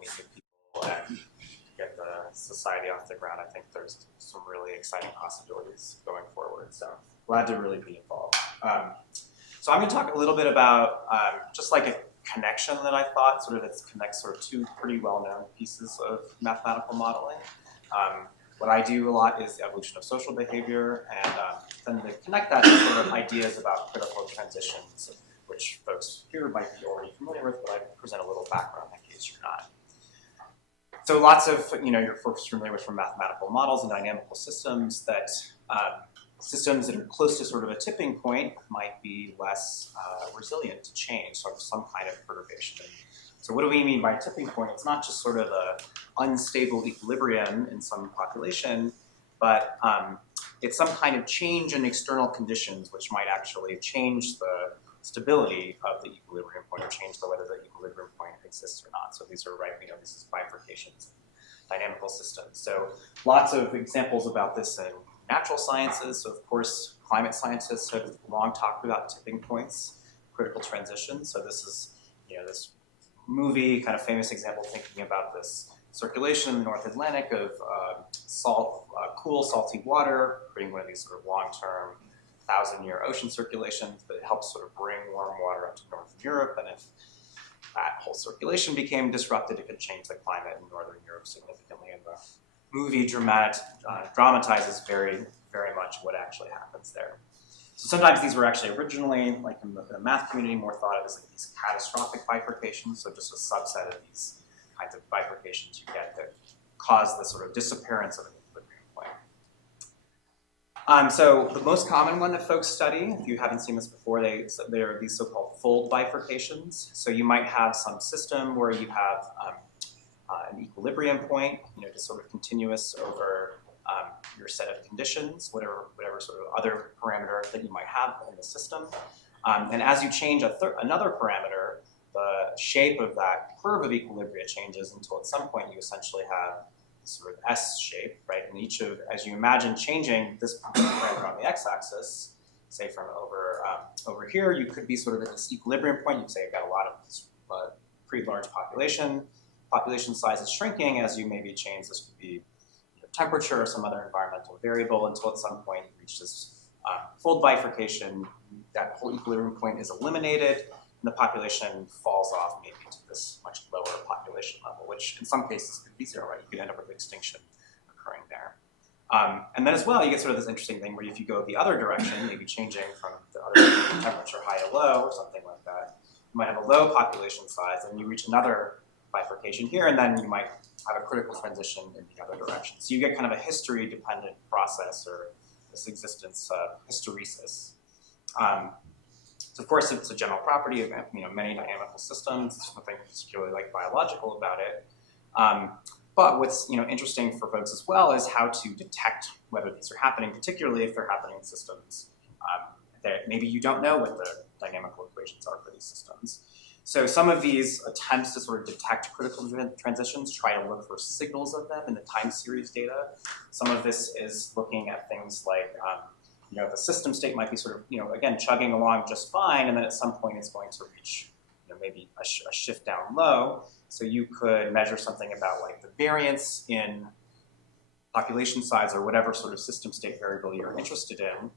meet the people and get the society off the ground. I think there's some really exciting possibilities going forward. So glad to really be involved. So I'm going to talk a little bit about just like a connection that I thought connects sort of two pretty well-known pieces of mathematical modeling. What I do a lot is the evolution of social behavior, and then to connect that to sort of ideas about critical transitions, which folks here might be already familiar with, but I present a little background in case you're not. So lots of, you're folks familiar with from mathematical models and dynamical systems that systems that are close to sort of a tipping point might be less resilient to change, sort of some kind of perturbation. So what do we mean by tipping point? It's not just sort of an unstable equilibrium in some population, but it's some kind of change in external conditions which might actually change the stability of the equilibrium point or change whether the equilibrium point exists or not. So these are this is bifurcations in dynamical systems. So lots of examples about this in natural sciences. So of course, climate scientists have long talked about tipping points, critical transitions. So this is, this movie kind of famous example thinking about this circulation in the North Atlantic of cool, salty water, creating one of these sort of long-term 1,000-year ocean circulations that helps sort of bring warm water up to Northern Europe. And if that whole circulation became disrupted, it could change the climate in Northern Europe significantly. And the movie dramatizes very, very much what actually happens there. So sometimes these were actually originally, like in the math community, more thought of as like these catastrophic bifurcations, so just a subset of these kinds of bifurcations you get that cause the sort of disappearance of an equilibrium point. So the most common one that folks study, if you haven't seen this before, they are these so-called fold bifurcations. So you might have some system where you have an equilibrium point, just sort of continuous over your set of conditions, whatever sort of other parameter that you might have in the system. And as you change another parameter, the shape of that curve of equilibria changes until at some point you essentially have this sort of S shape, right? And as you imagine changing this parameter on the x-axis, say from over here, you could be sort of at this equilibrium point. You'd say you've got a lot of this pretty large population. Population size is shrinking as you maybe change. This could be temperature or some other environmental variable until at some point you reach this fold bifurcation. That whole equilibrium point is eliminated, and the population falls off maybe to this much lower population level, which in some cases could be zero, right? You could end up with extinction occurring there. And then as well, you get sort of this interesting thing where if you go the other direction, maybe changing from the other temperature high to low or something like that, you might have a low population size, and you reach another bifurcation here, and then you might have a critical transition in the other direction. So you get kind of a history-dependent process, or this existence hysteresis. So of course, it's a general property of many dynamical systems. There's nothing particularly like biological about it. But what's interesting for folks as well is how to detect whether these are happening, particularly if they're happening in systems that maybe you don't know what the dynamical equations are for these systems. So some of these attempts to sort of detect critical transitions try to look for signals of them in the time series data. Some of this is looking at things like, the system state might be sort of, again, chugging along just fine, and then at some point it's going to reach, maybe a shift down low. So you could measure something about like the variance in population size or whatever sort of system state variable you're interested in,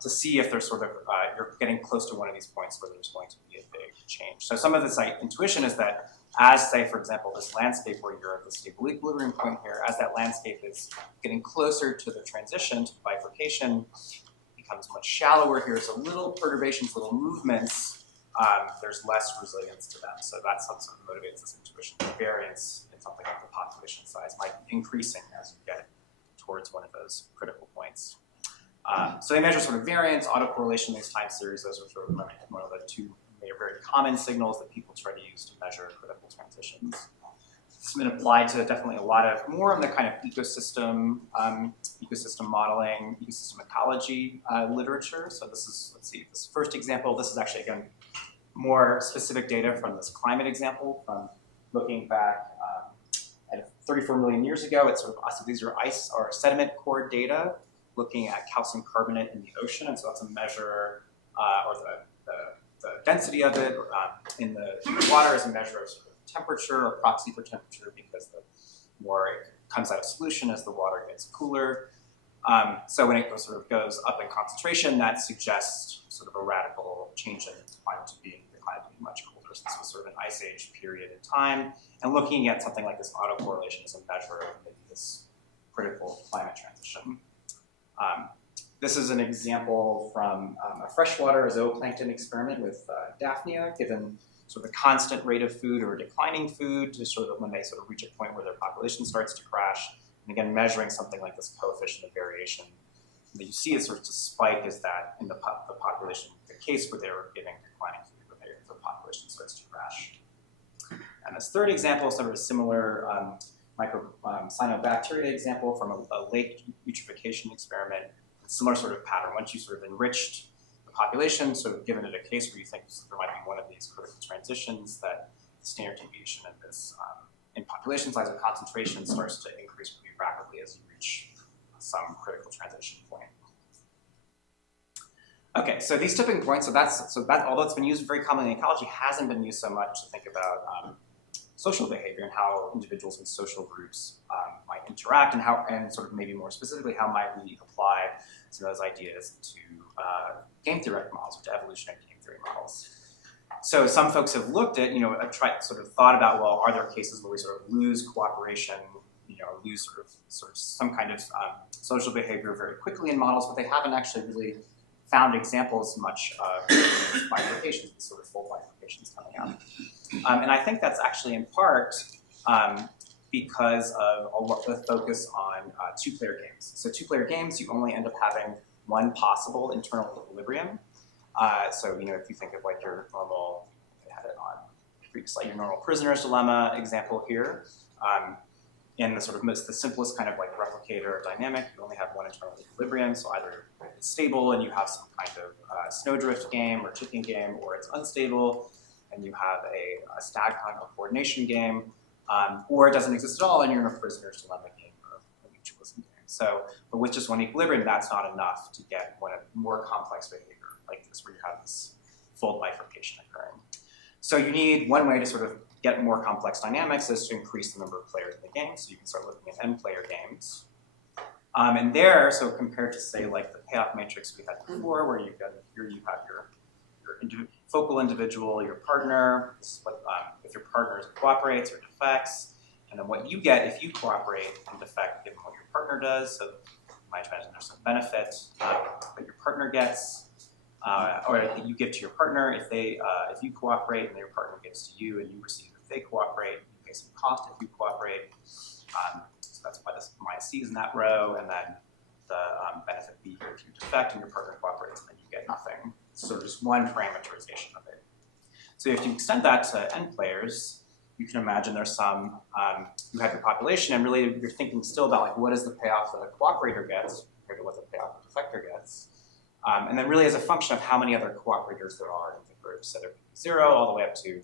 to see if there's sort of, you're getting close to one of these points where there's going to be a big change. So some of this intuition is that as, say, for example, this landscape where you're at the stable equilibrium point here, as that landscape is getting closer to the transition, to the bifurcation, it becomes much shallower here. So little perturbations, little movements, there's less resilience to them. So that's what sort of motivates this intuition. The variance in something like the population size might be increasing as you get towards one of those critical points. So they measure sort of variance, autocorrelation, these time series. Those are sort of one of the two very common signals that people try to use to measure critical transitions. It's been applied to definitely a lot of more of the kind of ecosystem modeling, ecosystem ecology literature. So this is, let's see, this first example. This is actually, again, more specific data from this climate example, from looking back at 34 million years ago. It's sort of, so these are ice or sediment core data looking at calcium carbonate in the ocean, and so that's a measure, or the density of it in the water is a measure of sort of temperature or proxy for temperature because the more it comes out of solution as the water gets cooler. So when it sort of goes up in concentration, that suggests sort of a radical change in the climate to being much colder. So this was sort of an ice age period in time. And looking at something like this autocorrelation as a measure of maybe this critical climate transition. This is an example from a freshwater zooplankton experiment with Daphnia, given sort of a constant rate of food or declining food to sort of when they sort of reach a point where their population starts to crash. And again, measuring something like this coefficient of variation that you see it sort of to spike is that in the population, the case where they were giving declining food, where the population starts to crash. And this third example is sort of a similar cyanobacteria example from a lake eutrophication experiment. Similar sort of pattern. Once you sort of enriched the population, sort of given it a case where you think there might be one of these critical transitions, that the standard deviation of this in population size or concentration starts to increase pretty rapidly as you reach some critical transition point. Okay, so these tipping points, so that although it's been used very commonly in ecology, hasn't been used so much to think about social behavior and how individuals and social groups might interact, and sort of maybe more specifically, how might we apply some of those ideas to game theoretic models, or to evolutionary game theory models. So some folks have looked at, sort of thought about, well, are there cases where we sort of lose cooperation, lose sort of some kind of social behavior very quickly in models, but they haven't actually really found examples much of bifurcations, these sort of full bifurcations coming out. And I think that's actually in part because of the focus on two-player games. So two-player games, you only end up having one possible internal equilibrium. So if you think of like your normal, I had it on previous slide, your normal prisoner's dilemma example here. In the sort of the simplest kind of like replicator dynamic, you only have one internal equilibrium. So either it's stable and you have some kind of snowdrift game or chicken game, or it's unstable and you have a stag hunt or coordination game, or it doesn't exist at all and you're in a prisoner's dilemma game or a mutualism game. So, but with just one equilibrium, that's not enough to get one more complex behavior like this, where you have this fold bifurcation occurring. So you need one way to sort of get more complex dynamics is to increase the number of players in the game. So you can start looking at n-player games. And there, so compared to say like the payoff matrix we had before, where you've got here you have your focal individual, your partner. This is what, if your partner cooperates or defects, and then what you get if you cooperate and defect, given what your partner does. So you might imagine there's some benefit that your partner gets, or that you give to your partner if you cooperate, and your partner gives to you, and you receive if they cooperate. You pay some cost if you cooperate. So that's why this minus C is in that row, and then the benefit B here if you defect and your partner cooperates, then you get nothing. So just one parameterization of it. So if you extend that to n players, you can imagine there's some, you have your population, and really you're thinking still about like what is the payoff that a cooperator gets compared to what the payoff a defector gets. And then really as a function of how many other cooperators there are in the group. So there could be 0 all the way up to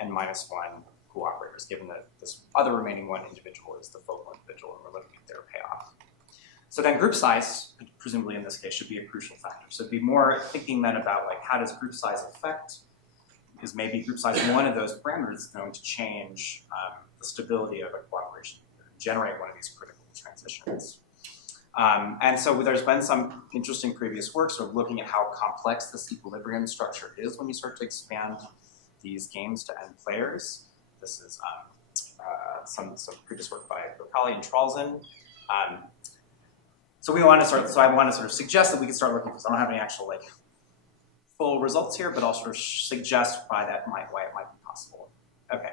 n minus 1 cooperators, given that this other remaining one individual is the focal individual, and we're looking at their payoff. So then group size, presumably in this case, should be a crucial factor. So it'd be more thinking then about like how does group size affect, is maybe group size one of those parameters going to change the stability of a cooperation, generate one of these critical transitions. And so there's been some interesting previous work sort of looking at how complex this equilibrium structure is when you start to expand these games to n players. This is some previous work by Bocali and Tralzin. So I want to sort of suggest that we can start looking for this. I don't have any actual like full results here, but I'll sort of suggest why it might be possible. Okay.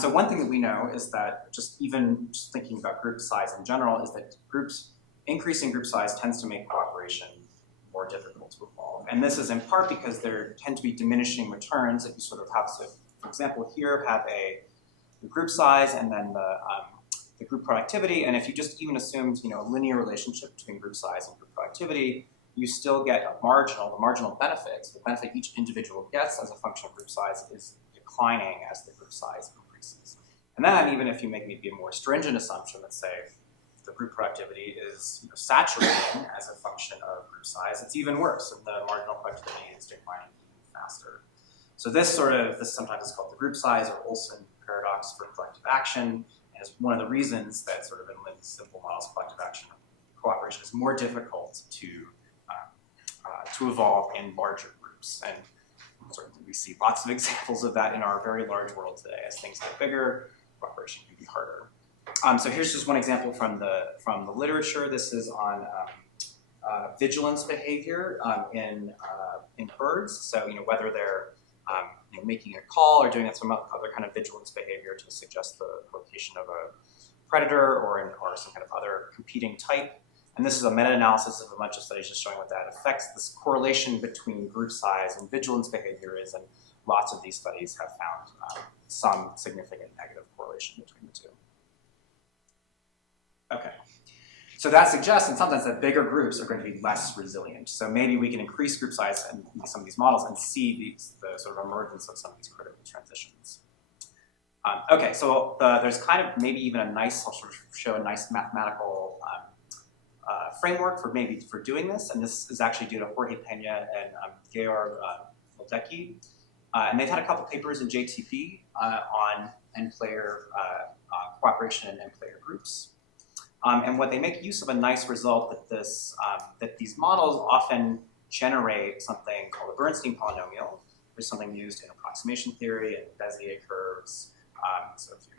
So one thing that we know is that just thinking about group size in general is that increasing group size tends to make cooperation more difficult to evolve. And this is in part because there tend to be diminishing returns if you sort of have, so for example, here have the group size and then the group productivity. And if you just even assumed a linear relationship between group size and group productivity, you still get the marginal benefit. So the benefit each individual gets as a function of group size is declining as the group size increases. And then even if you make maybe a more stringent assumption, let's say the group productivity is saturating as a function of group size, it's even worse, and the marginal productivity is declining even faster. So this sometimes is called the group size or Olson paradox for collective action, and is one of the reasons that sort of in Lynn's simple models, collective action cooperation is more difficult to evolve in larger groups. And sort of we see lots of examples of that in our very large world today. As things get bigger, cooperation can be harder. So here's just one example from the literature. This is on vigilance behavior in birds. So whether they're making a call or doing some other kind of vigilance behavior to suggest the location of a predator or some kind of other competing type. And this is a meta-analysis of a bunch of studies just showing what that affects, this correlation between group size and vigilance behavior is, and lots of these studies have found some significant negative correlation between the two. Okay, so that suggests in some sense that bigger groups are going to be less resilient. So maybe we can increase group size in some of these models and see the sort of emergence of some of these critical transitions. Okay, so there's kind of maybe even a nice, I'll sort of show a nice mathematical framework for doing this, and this is actually due to Jorge Pena and Georg Moldecki. And they've had a couple papers in JTP on end-player cooperation and end-player groups. And what they make use of a nice result that these models often generate something called a Bernstein polynomial, which is something used in approximation theory and Bezier curves. So if you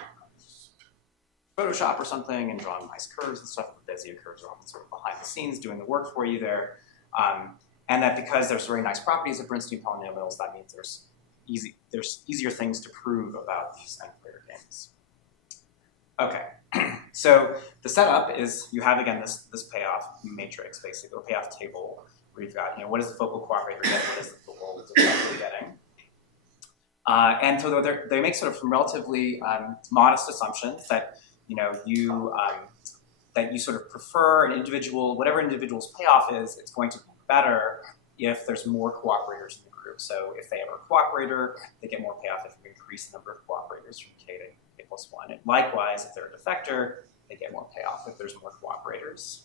Photoshop or something and draw nice curves and stuff, the Bezier curves are often sort of behind the scenes doing the work for you there. And that because there's very nice properties of Bernstein polynomials, that means there's easier things to prove about these end-player games. Okay, so the setup is you have, again, this payoff matrix, basically, or payoff table, where you've got, what does the focal cooperator get, what is the focal defector getting? And so they make sort of some relatively modest assumptions that, that you sort of prefer an individual, whatever individual's payoff is, it's going to be better if there's more cooperators in the group. So if they have a cooperator, they get more payoff if you increase the number of cooperators from K to K plus 1. And likewise, if they're a defector, they get more payoff if there's more cooperators.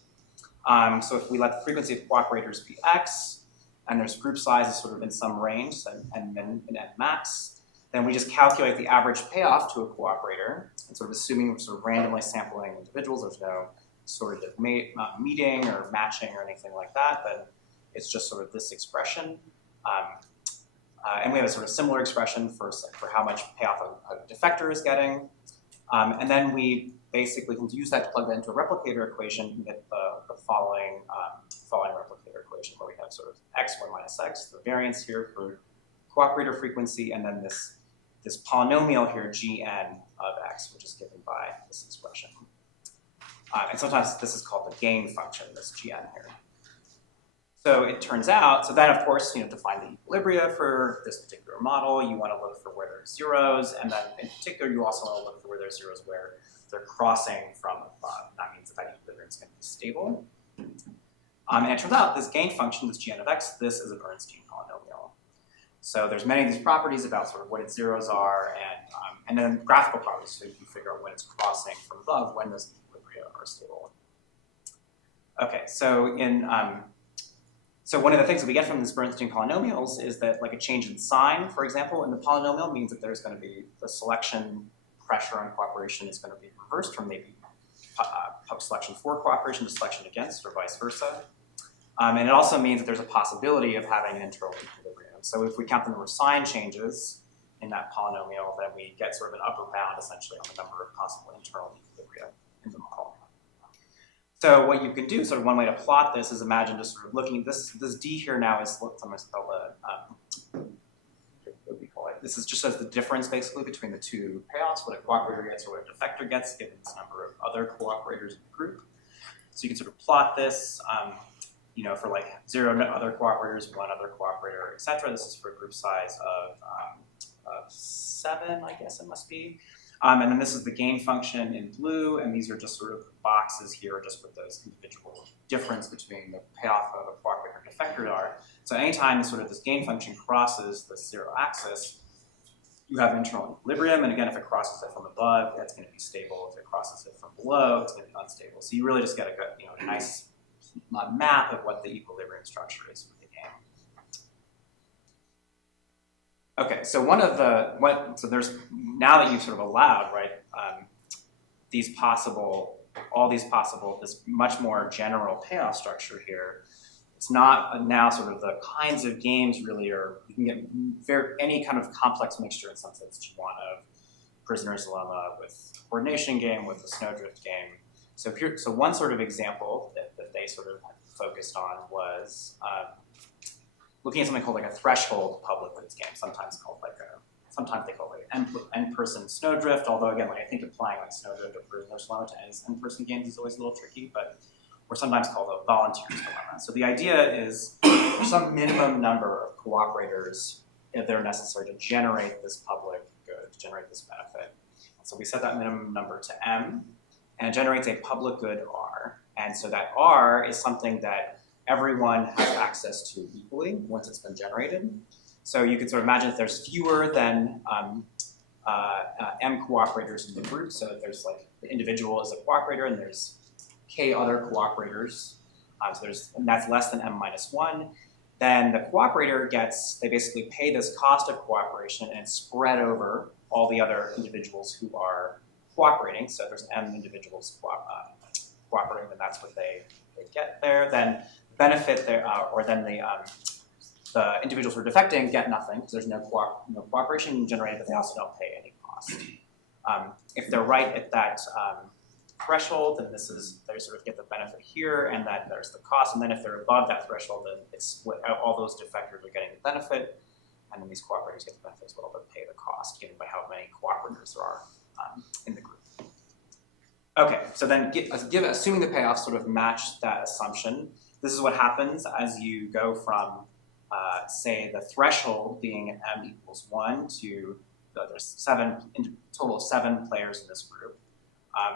So if we let the frequency of cooperators be X, and there's group sizes sort of in some range, and then an N max, then we just calculate the average payoff to a cooperator, and sort of assuming we're sort of randomly sampling individuals, there's no sort of meeting or matching or anything like that, then it's just sort of this expression. And we have a sort of similar expression for how much payoff a defector is getting. And then we basically can use that to plug that into a replicator equation and get the following replicator equation, where we have sort of x1 minus x, the variance here for cooperator frequency, and then this polynomial here, gn of x, which is given by this expression. And sometimes this is called the gain function, this gn here. So it turns out, so then of course, to find the equilibria for this particular model, you want to look for where there's zeros, and then in particular, you also want to look for where there's zeros where they're crossing from above. That means that equilibrium is going to be stable. And it turns out this gain function, this gn of x, this is a Bernstein polynomial. So there's many of these properties about sort of what its zeros are, and then graphical properties, so you can figure out when it's crossing from above, when those equilibria are stable. Okay, so so one of the things that we get from these Bernstein polynomials is that like a change in sign, for example, in the polynomial means that there's going to be the selection pressure on cooperation is going to be reversed from maybe selection for cooperation to selection against, or vice versa. And it also means that there's a possibility of having an internal equilibrium. So if we count the number of sign changes in that polynomial, then we get sort of an upper bound essentially on the number of possible internal equilibria in the model. So what you can do, sort of one way to plot this is imagine just sort of looking, this D here now is what we call it. This is just as the difference basically between the two payoffs, what a cooperator gets or what a defector gets, given this number of other cooperators in the group. So you can sort of plot this, for like 0 other cooperators, 1 other cooperator, et cetera. This is for a group size of 7, I guess it must be. And then this is the gain function in blue, and these are just sort of boxes here, just with those individual difference between the payoff of a cooperator and defector are. So anytime this gain function crosses the 0 axis, you have internal equilibrium, and again, if it crosses it from above, that's going to be stable. If it crosses it from below, it's going to be unstable. So you really just get a nice map of what the equilibrium structure is for the game. Okay, so so there's, now that you've sort of allowed, right, all these possible, this much more general payoff structure here, it's not now sort of the kinds of games really are, you can get any kind of complex mixture in some sense that you want of Prisoner's Dilemma with coordination game, with the Snowdrift game. So one sort of example that they sort of focused on was looking at something called like a threshold public goods game, sometimes they call it like n-person Snowdrift, although again, like I think applying like Snowdrift or Prisoner's Dilemma to n-person games is always a little tricky, but or sometimes called a volunteer's dilemma. So the idea is there's some minimum number of cooperators that are necessary to generate this public good, to generate this benefit. So we set that minimum number to M, and it generates a public good R. And so that R is something that everyone has access to equally once it's been generated. So you could sort of imagine if there's fewer than M cooperators in the group, so if there's like the individual is a cooperator and there's K other cooperators, and that's less than M minus 1, then the cooperator they basically pay this cost of cooperation and it's spread over all the other individuals who are cooperating. So if there's M individuals cooperating, then that's what they get there. Then benefit there, or then the individuals who are defecting get nothing because there's no cooperation generated, but they also don't pay any cost. If they're right at that threshold, then they sort of get the benefit here, and then there's the cost. And then if they're above that threshold, then it's split out. All those defectors are getting the benefit, and then these cooperators get the benefit as well, but pay the cost given by how many cooperators there are in the group. Okay, so then assuming the payoffs sort of match that assumption, this is what happens as you go from, say, the threshold being M equals 1 to there's total of 7 players in this group.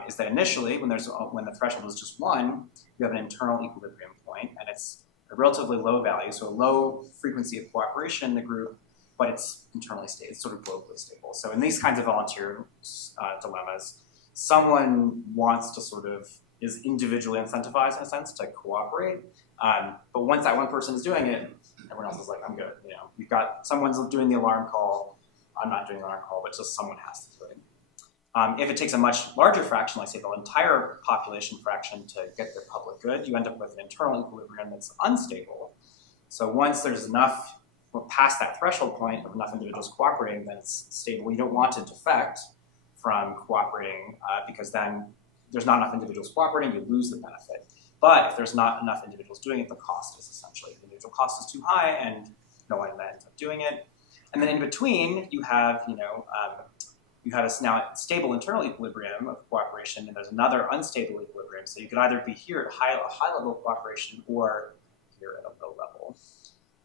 Is that initially, when the threshold is just 1, you have an internal equilibrium point, and it's a relatively low value, so a low frequency of cooperation in the group, but it's internally stable, it's sort of globally stable. So in these kinds of volunteer dilemmas, someone wants to is individually incentivized in a sense to cooperate, but once that one person is doing it, everyone else is like, I'm good. You've got someone's doing the alarm call, I'm not doing the alarm call, but just someone has to do it. If it takes a much larger fraction, like say the entire population fraction to get the public good, you end up with an internal equilibrium that's unstable. So once there's enough, past that threshold point of enough individuals cooperating, then it's stable. You don't want to defect from cooperating because then there's not enough individuals cooperating, you lose the benefit. But if there's not enough individuals doing it, the cost is essentially, the individual cost is too high and no one ends up doing it. And then in between, you have, now a stable internal equilibrium of cooperation, and there's another unstable equilibrium. So you could either be here at a high level of cooperation or here at a low level.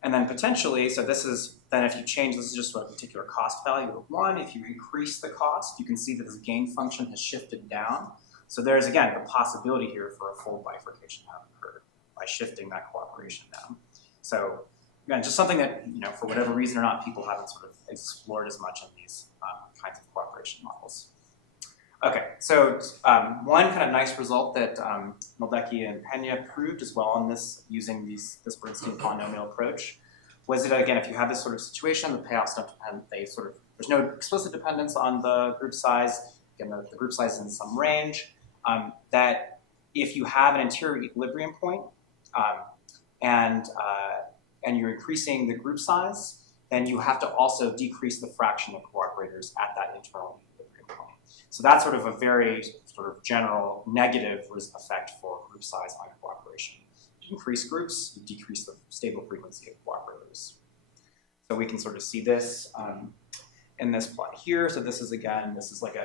And then potentially, so this is, then if you change, this is just a particular cost value of 1. If you increase the cost, you can see that this gain function has shifted down. So there's, again, the possibility here for a full bifurcation to have occurred by shifting that cooperation down. So again, just something that, for whatever reason or not, people haven't sort of explored as much in these kinds of cooperation models. Okay, so one kind of nice result that Maldecki and Pena proved as well on this, using this Bernstein polynomial approach, was that, again, if you have this sort of situation, the payoffs don't depend, there's no explicit dependence on the group size. Again, the group size is in some range. That if you have an interior equilibrium point and you're increasing the group size, then you have to also decrease the fraction of cooperators at that internal equilibrium point. So that's sort of a very sort of general negative effect for group size on cooperation. You increase groups, you decrease the stable frequency of cooperators. So we can sort of see this in this plot here. So this is, again, this is like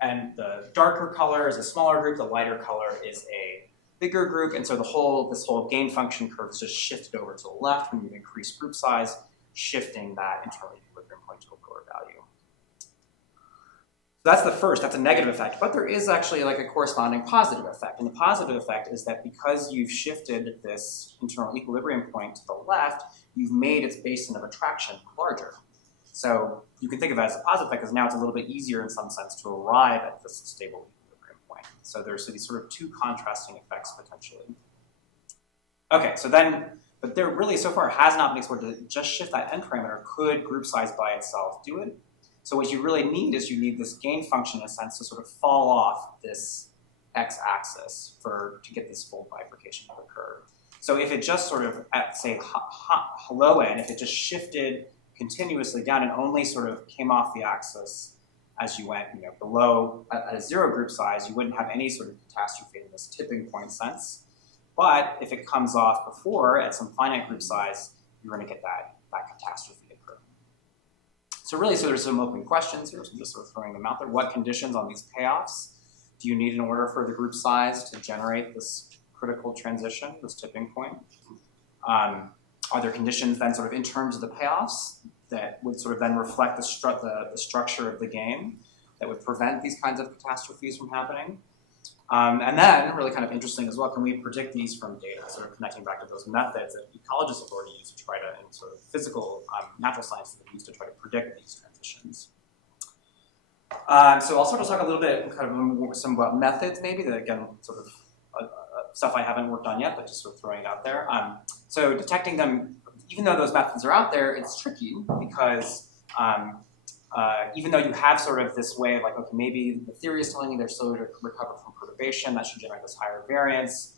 and the darker color is a smaller group, the lighter color is a bigger group, and so this whole gain function curve is just shifted over to the left when you increase group size, shifting that internal equilibrium point to a lower value. So that's a negative effect, but there is actually like a corresponding positive effect, and the positive effect is that because you've shifted this internal equilibrium point to the left, you've made its basin of attraction larger. So you can think of it as a positive effect because now it's a little bit easier in some sense to arrive at this stable equilibrium point. So there's these sort of two contrasting effects potentially. Okay, so then but there really so far has not been explored to just shift that n parameter. Could group size by itself do it? So what you really need is you need this gain function in a sense to sort of fall off this x-axis to get this fold bifurcation to occur. So if it just sort of at say low n, if it just shifted continuously down and only sort of came off the axis as you went, below at a 0 group size, you wouldn't have any sort of catastrophe in this tipping point sense. But if it comes off before at some finite group size, you're going to get that catastrophe occur. So really, there's some open questions here. So I'm just sort of throwing them out there. What conditions on these payoffs do you need in order for the group size to generate this critical transition, this tipping point? Are there conditions then sort of in terms of the payoffs that would sort of then reflect the structure of the game that would prevent these kinds of catastrophes from happening? And then, really kind of interesting as well, can we predict these from data, sort of connecting back to those methods that ecologists have already used to try to, and sort of physical, natural science that we use to try to predict these transitions. So I'll sort of talk a little bit kind of some about methods maybe, that again, sort of stuff I haven't worked on yet, but just sort of throwing it out there. So detecting them, even though those methods are out there, it's tricky because even though you have sort of this way of like, okay, maybe the theory is telling you they're still to recover from perturbation, that should generate this higher variance.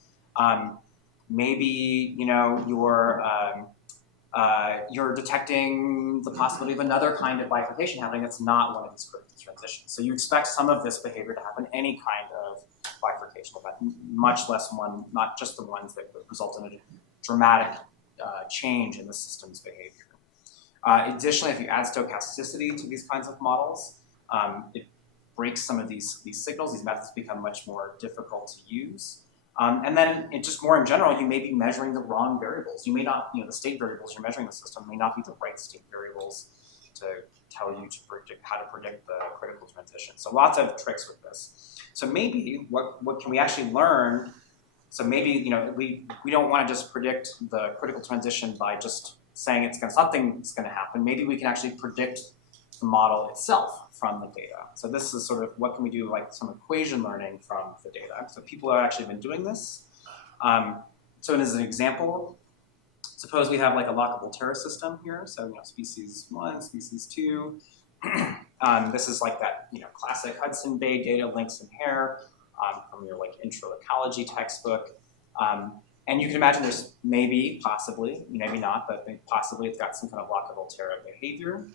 Maybe you're detecting the possibility of another kind of bifurcation happening that's not one of these critical transitions. So you expect some of this behavior to happen, any kind of bifurcation event, much less one, not just the ones that would result in a dramatic change in the system's behavior. Additionally, if you add stochasticity to these kinds of models, it breaks some of these signals. These methods become much more difficult to use. And then just more in general, you may be measuring the wrong variables. You may not, the state variables you're measuring the system may not be the right state variables to tell you to predict how to predict the critical transition. So lots of tricks with this. So maybe what can we actually learn? So maybe we don't want to just predict the critical transition by just saying something's going to happen. Maybe we can actually predict the model itself from the data. So this is sort of what can we do, like some equation learning from the data. So people have actually been doing this. So as an example, suppose we have like a lockable terrace system here. So species 1, species 2. This is like that classic Hudson Bay data, lynx and hare from your like intro ecology textbook. And you can imagine there's maybe, possibly, maybe not, but possibly it's got some kind of lockable terra behavior.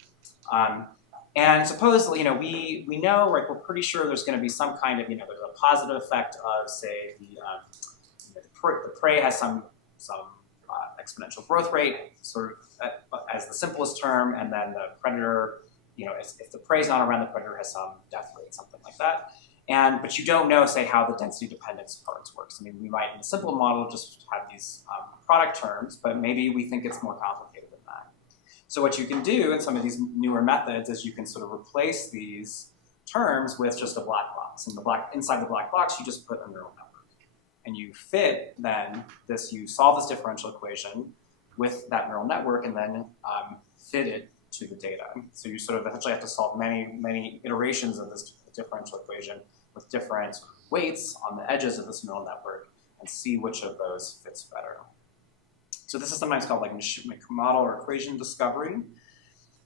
And suppose, we know, like, we're pretty sure there's going to be some kind of, there's a positive effect of, say, the prey has some exponential growth rate, sort of as the simplest term, and then the predator, if the prey's not around, the predator has some death rate, something like that. But you don't know, say, how the density dependence parts works. I mean, we might, in a simple model, just have these product terms, but maybe we think it's more complicated than that. So what you can do in some of these newer methods is you can sort of replace these terms with just a black box. And inside the black box, you just put a neural network. And you fit, then, you solve this differential equation with that neural network and then fit it to the data. So you sort of essentially have to solve many, many iterations of this differential equation with different weights on the edges of this neural network and see which of those fits better. So this is sometimes called like model or equation discovery.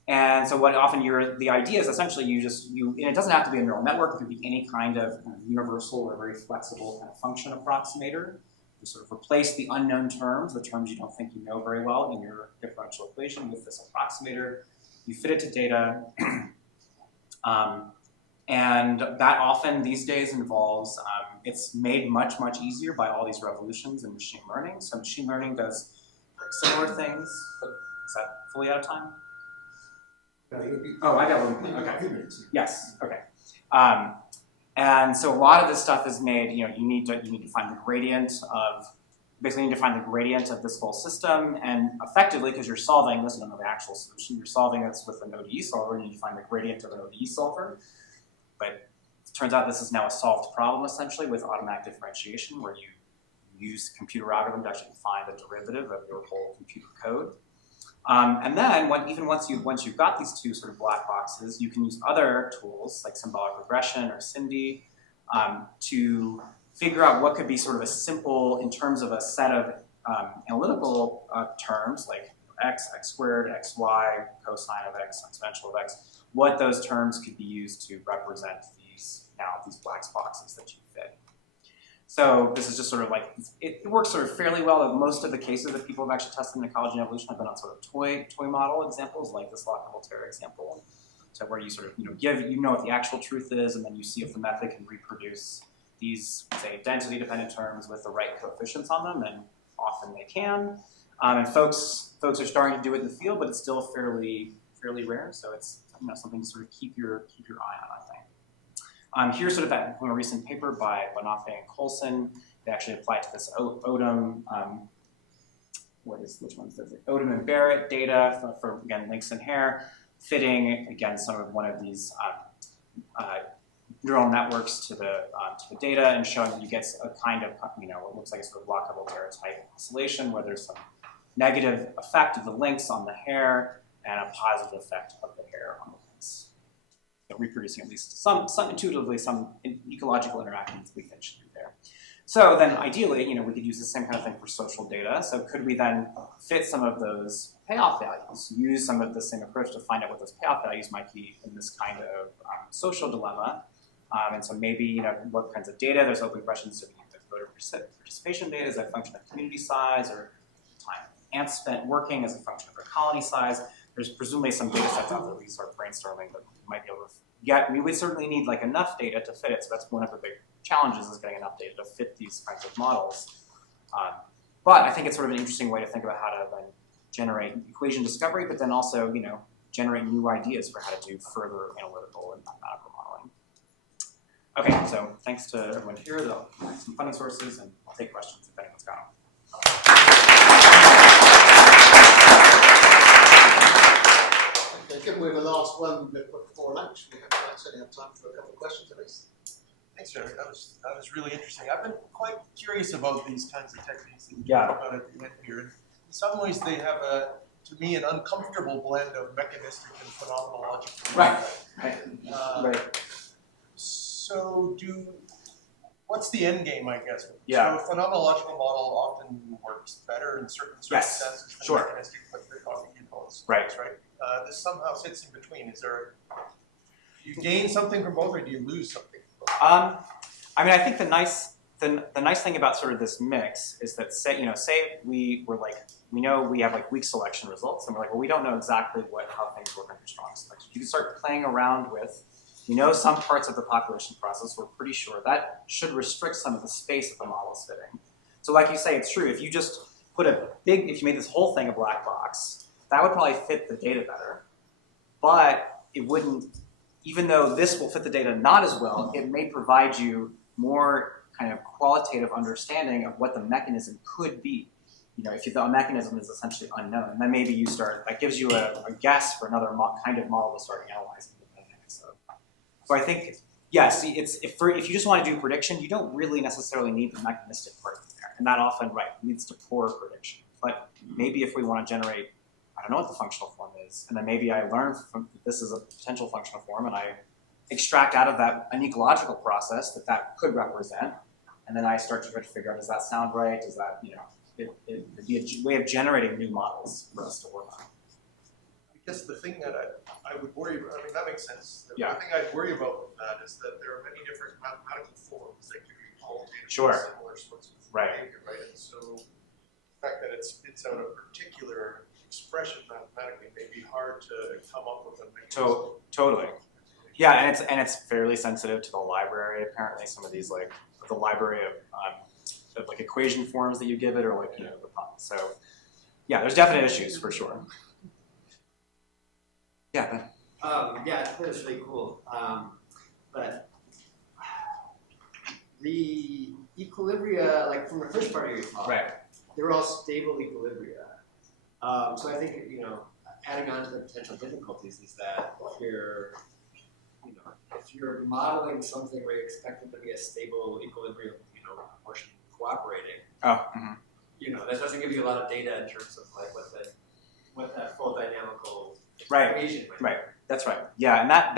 And so what often the idea is essentially and it doesn't have to be a neural network, it could be any kind of universal or very flexible kind of function approximator. You sort of replace the unknown terms, the terms you don't think you know very well in your differential equation with this approximator. You fit it to data. And that often these days involves, it's made much, much easier by all these revolutions in machine learning. So machine learning does similar things. Is that fully out of time? Oh, I got one. Okay. Yes. Okay. And so a lot of this stuff is made. You need to find the gradient of. Basically, you need to find the gradient of this whole system, and effectively, because you're solving this, the actual solution, you're solving this with an ODE solver. You need to find the gradient of an ODE solver. But it turns out this is now a solved problem essentially with automatic differentiation, where you use computer algorithm to actually find the derivative of your whole computer code. And then once you've got these two sort of black boxes, you can use other tools like symbolic regression or SIMD to figure out what could be sort of a simple, in terms of a set of analytical terms like x, x squared, xy, cosine of x, exponential of x, what those terms could be used to represent these black boxes that you fit. So this is just sort of like, it works sort of fairly well. Most of the cases that people have actually tested in ecology and evolution have been on sort of toy model examples, like this lockable Terra example. So where you sort of, you know what the actual truth is, and then you see if the method can reproduce these, say, density-dependent terms with the right coefficients on them, and often they can. And folks are starting to do it in the field, but it's still fairly rare. So it's something to sort of keep your eye on, I think. Here's sort of that from a recent paper by Bonafé and Coulson. They actually applied to this Odom, which one's this? Odom and Barrett data for again, lynx and hare, fitting again one of these neural networks to the data and showing that you get a kind of, what looks like a sort of lockable Terra type oscillation where there's some negative effect of the lynx on the hare and a positive effect of the hare on the lynx. So reproducing at least some intuitively some ecological interactions we think should be there. So then ideally, we could use the same kind of thing for social data. So could we then fit some of those payoff values, use some of the same approach to find out what those payoff values might be in this kind of social dilemma? And so maybe, what kinds of data, there's open questions to voter participation data as a function of community size, or time ants spent working as a function of their colony size. There's presumably some data sets out there we start brainstorming that we might be able to get. We would certainly need like enough data to fit it, so that's one of the big challenges is getting enough data to fit these kinds of models. But I think it's sort of an interesting way to think about how to then generate equation discovery, but then also, generate new ideas for how to do further analytical and mathematical modeling. Okay, so thanks to everyone here. They'll provide some funding sources, and I'll take questions if anyone's got them. Given we're the last one before lunch, we certainly have time for a couple of questions at least. Thanks, Jerry. That was really interesting. I've been quite curious about these kinds of techniques that you talk about at the end here. And in some ways, they have to me, an uncomfortable blend of mechanistic and phenomenological. Right. So what's the end game, I guess? Yeah. So a phenomenological model often works better in certain circumstances than mechanistic, but they're talking impulse. Right. This somehow sits in between. Do you gain something from both, or do you lose something from both? I mean, I think the nice thing about sort of this mix is that say we know we have like weak selection results, and we're like, well, we don't know exactly how things work under strong selection. You can start playing around with, some parts of the population process. We're pretty sure that should restrict some of the space that the model is fitting. So, like you say, it's true. If you just if you made this whole thing a black box, that would probably fit the data better, but it wouldn't. Even though this will fit the data not as well, it may provide you more kind of qualitative understanding of what the mechanism could be. If the mechanism is essentially unknown, then maybe that gives you a guess for another kind of model to start analyzing the dynamics of. So I think, yes, if you just want to do prediction, you don't really necessarily need the mechanistic part in there, and that often leads to poor prediction. But maybe if we want to generate, I don't know what the functional form is, and then maybe I learn from this is a potential functional form, and I extract out of that an ecological process that could represent, and then I start to try to figure out, does that sound right? Does that, it'd be a way of generating new models for us to work on. I guess the thing that I would worry about, that makes sense. The Yeah. thing I'd worry about with that is that there are many different mathematical forms that can be qualitative similar sorts of behavior, right? And so the fact that it spits out a particular expression mathematically may be hard to come up with a mechanism. Totally. Yeah, and it's fairly sensitive to the library. Apparently, some of these the library of equation forms that you give it, or so. Yeah, there's definite issues for sure. Yeah. Yeah, I think that's really cool. But the equilibria, from the first part of your talk, they were all stable equilibria. So I think, adding on to the potential difficulties is that if you're modeling something where you expect it to be a stable equilibrium, proportion cooperating, that doesn't give you a lot of data in terms of what that full dynamical equation might be. Right. That's right. Yeah, and that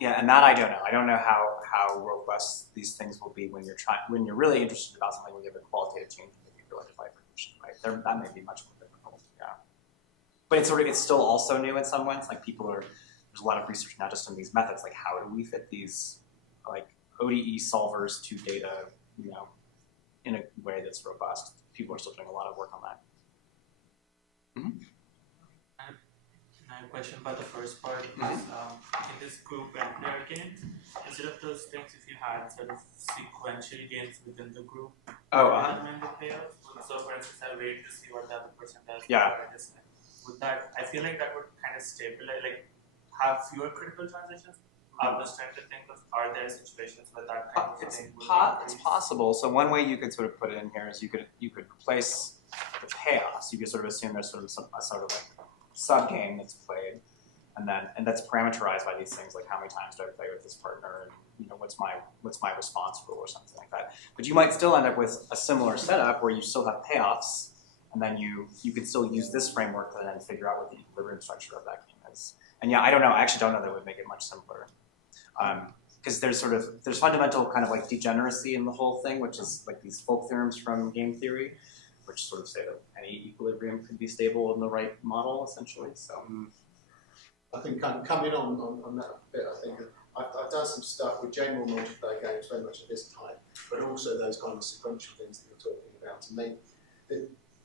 I don't know. I don't know how robust these things will be when you're really interested about something where you have a qualitative change in behavior relative bifurcation, right? That may be much more difficult, yeah. But it's still also new in some ways. Like there's a lot of research not just on these methods, like how do we fit these like ODE solvers to data, in a way that's robust. People are still doing a lot of work on that. Mm-hmm. I have a question about the first part. In this group and player games, instead of those things, if you had sort of sequential games within the group, determine the players. So, for instance, I'll wait to see what the other person does. Yeah. Would that? I feel like that would kind of stabilize, like have fewer critical transitions. I was trying to think of, are there situations where that kind of thing would It's possible. So one way you could sort of put it in here is you could replace the payoffs. You could sort of assume there's sort of a sort of like sub game that's played, and that's parameterized by these things like how many times do I play with this partner, and what's my response rule or something like that. But you might still end up with a similar setup where you still have payoffs, and then you could still use this framework to then figure out what the equilibrium structure of that game is. And yeah, I don't know. I actually don't know that would make it much simpler. Because there's fundamental kind of like degeneracy in the whole thing, which is like these folk theorems from game theory, which sort of say that any equilibrium could be stable in the right model, essentially. So I think coming on that bit, I think I've done some stuff with general multiplayer games very much of this type, but also those kind of sequential things that you're talking about. To make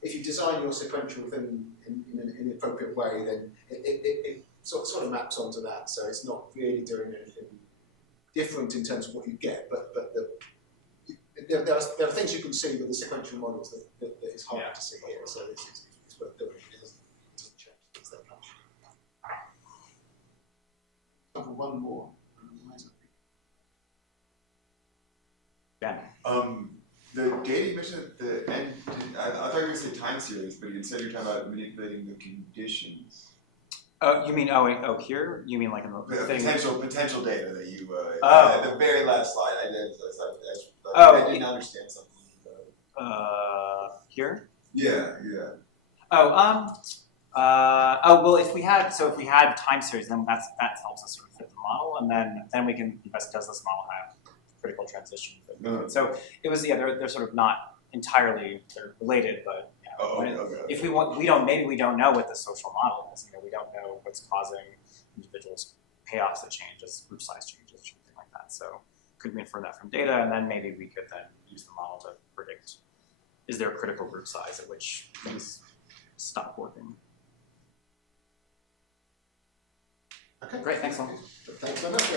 if you design your sequential thing in an appropriate way, then it sort of maps onto that. So it's not really doing anything different in terms of what you get, but there are things you can see with the sequential models that is hard to see here. So it's worth doing. It doesn't change things that much. Time for one more. Ben. The data you mentioned at the end, I thought you were going to say time series, but instead you're talking about manipulating the conditions. Oh, you mean here? You mean like in the potential data that you at the very last slide. I didn't understand something. Here? Yeah. Well, if we had time series, then that helps us sort of fit the model, and then we can invest. Does this model have critical transition? So it was they're sort of not entirely related, but if we don't know what the social model is. We don't know what's causing individuals' payoffs to change as group size changes or something like that. So could we infer that from data, and then maybe we could then use the model to predict, is there a critical group size at which things stop working? Okay. Great, thanks, Long. Thanks very much.